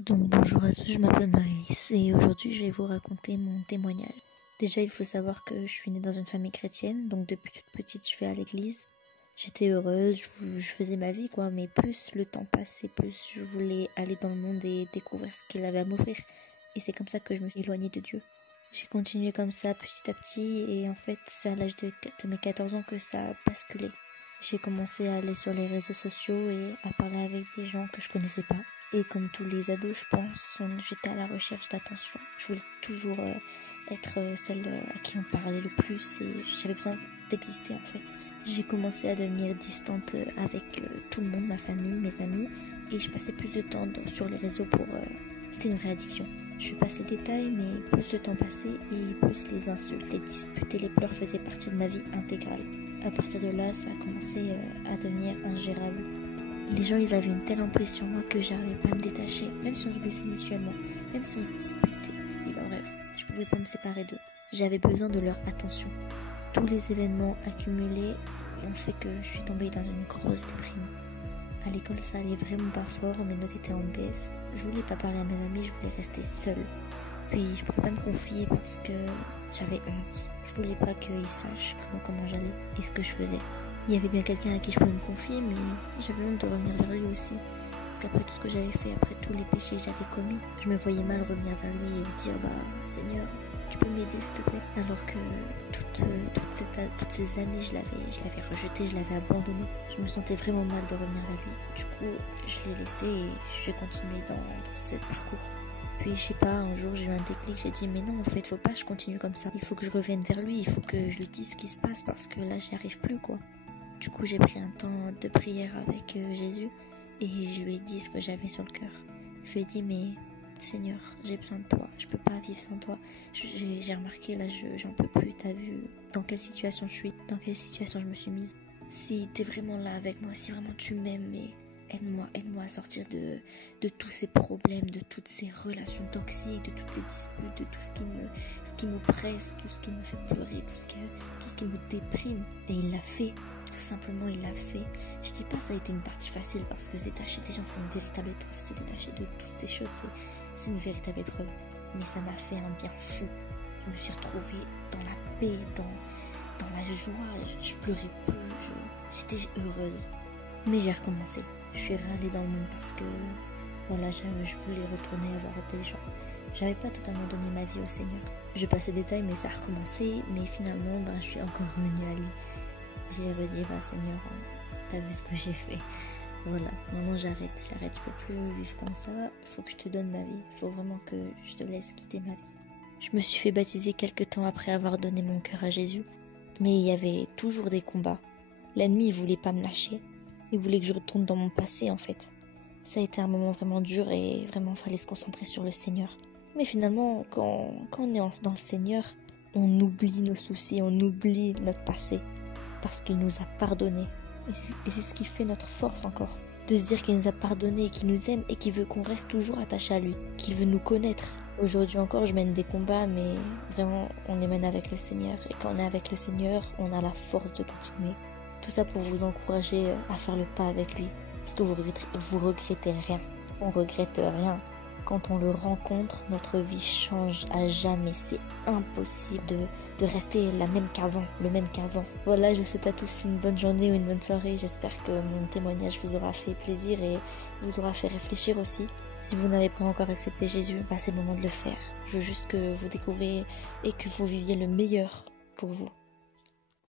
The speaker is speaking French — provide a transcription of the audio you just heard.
Donc bonjour à tous, je m'appelle Maris et aujourd'hui je vais vous raconter mon témoignage. Déjà il faut savoir que je suis née dans une famille chrétienne, donc depuis toute petite je vais à l'église. J'étais heureuse, je faisais ma vie quoi, mais plus le temps passait, plus je voulais aller dans le monde et découvrir ce qu'il avait à m'offrir. Et c'est comme ça que je me suis éloignée de Dieu. J'ai continué comme ça petit à petit et en fait c'est à l'âge de mes 14 ans que ça a basculé. J'ai commencé à aller sur les réseaux sociaux et à parler avec des gens que je connaissais pas. Et comme tous les ados, je pense, j'étais à la recherche d'attention. Je voulais toujours être celle à qui on parlait le plus et j'avais besoin d'exister en fait. J'ai commencé à devenir distante avec tout le monde, ma famille, mes amis, et je passais plus de temps sur les réseaux pour... C'était une vraie addiction. Je vais passer les détails, mais plus le temps passait et plus les insultes, les disputes et les pleurs faisaient partie de ma vie intégrale. À partir de là, ça a commencé à devenir ingérable. Les gens, ils avaient une telle emprise sur moi que j'arrivais pas à me détacher, même si on se blessait mutuellement, même si on se disputait. Bref, je pouvais pas me séparer d'eux. J'avais besoin de leur attention. Tous les événements accumulés ont fait que je suis tombée dans une grosse déprime. À l'école, ça allait vraiment pas fort, mes notes étaient en baisse. Je voulais pas parler à mes amis, je voulais rester seule. Puis je pouvais pas me confier parce que j'avais honte. Je voulais pas qu'ils sachent comment j'allais et ce que je faisais. Il y avait bien quelqu'un à qui je pouvais me confier, mais j'avais honte de revenir vers lui aussi. Parce qu'après tout ce que j'avais fait, après tous les péchés que j'avais commis, je me voyais mal revenir vers lui et lui dire « Seigneur, tu peux m'aider s'il te plaît ?» Alors que toutes ces années, je l'avais rejeté, je l'avais abandonné. Je me sentais vraiment mal de revenir vers lui. Du coup, je l'ai laissé et je vais continuer dans ce parcours. Puis je sais pas, un jour j'ai eu un déclic, j'ai dit mais non en fait faut pas que je continue comme ça. Il faut que je revienne vers lui, il faut que je lui dise ce qui se passe parce que là j'y arrive plus quoi. Du coup j'ai pris un temps de prière avec Jésus et je lui ai dit ce que j'avais sur le cœur. Je lui ai dit mais Seigneur j'ai besoin de toi, je peux pas vivre sans toi. J'ai remarqué là j'en peux plus, t'as vu dans quelle situation je suis, dans quelle situation je me suis mise. Si t'es vraiment là avec moi, si vraiment tu m'aimes mais... Aide-moi à sortir de tous ces problèmes, de toutes ces relations toxiques, de toutes ces disputes, de tout ce qui m'oppresse, tout ce qui me fait pleurer, tout ce qui me déprime. Et il l'a fait, tout simplement il l'a fait. Je dis pas ça a été une partie facile parce que se détacher des gens c'est une véritable épreuve, se détacher de toutes ces choses c'est une véritable épreuve. Mais ça m'a fait un bien fou. Je me suis retrouvée dans la paix, dans la joie, je pleurais plus, j'étais heureuse. Mais j'ai recommencé. Je suis allée dans le monde parce que voilà, je voulais retourner voir des gens. J'avais pas totalement donné ma vie au Seigneur. Je passais des détails mais ça a recommencé. Mais finalement, je suis encore revenue à lui. J'ai redit, Seigneur, t'as vu ce que j'ai fait. Voilà, maintenant j'arrête, je peux plus vivre comme ça. Il faut que je te donne ma vie. Il faut vraiment que je te laisse quitter ma vie. Je me suis fait baptiser quelques temps après avoir donné mon cœur à Jésus. Mais il y avait toujours des combats. L'ennemi, il voulait pas me lâcher. Il voulait que je retourne dans mon passé en fait. Ça a été un moment vraiment dur et vraiment fallait se concentrer sur le Seigneur. Mais finalement, quand on est dans le Seigneur, on oublie nos soucis, on oublie notre passé. Parce qu'il nous a pardonné. Et c'est ce qui fait notre force encore. De se dire qu'il nous a pardonné et qu'il nous aime et qu'il veut qu'on reste toujours attaché à lui. Qu'il veut nous connaître. Aujourd'hui encore, je mène des combats, mais vraiment, on les mène avec le Seigneur. Et quand on est avec le Seigneur, on a la force de continuer. Tout ça pour vous encourager à faire le pas avec lui. Parce que vous regrettez rien. On regrette rien. Quand on le rencontre, notre vie change à jamais. C'est impossible de rester la même qu'avant, le même qu'avant. Voilà, je vous souhaite à tous une bonne journée ou une bonne soirée. J'espère que mon témoignage vous aura fait plaisir et vous aura fait réfléchir aussi. Si vous n'avez pas encore accepté Jésus, c'est le moment de le faire. Je veux juste que vous découvriez et que vous viviez le meilleur pour vous.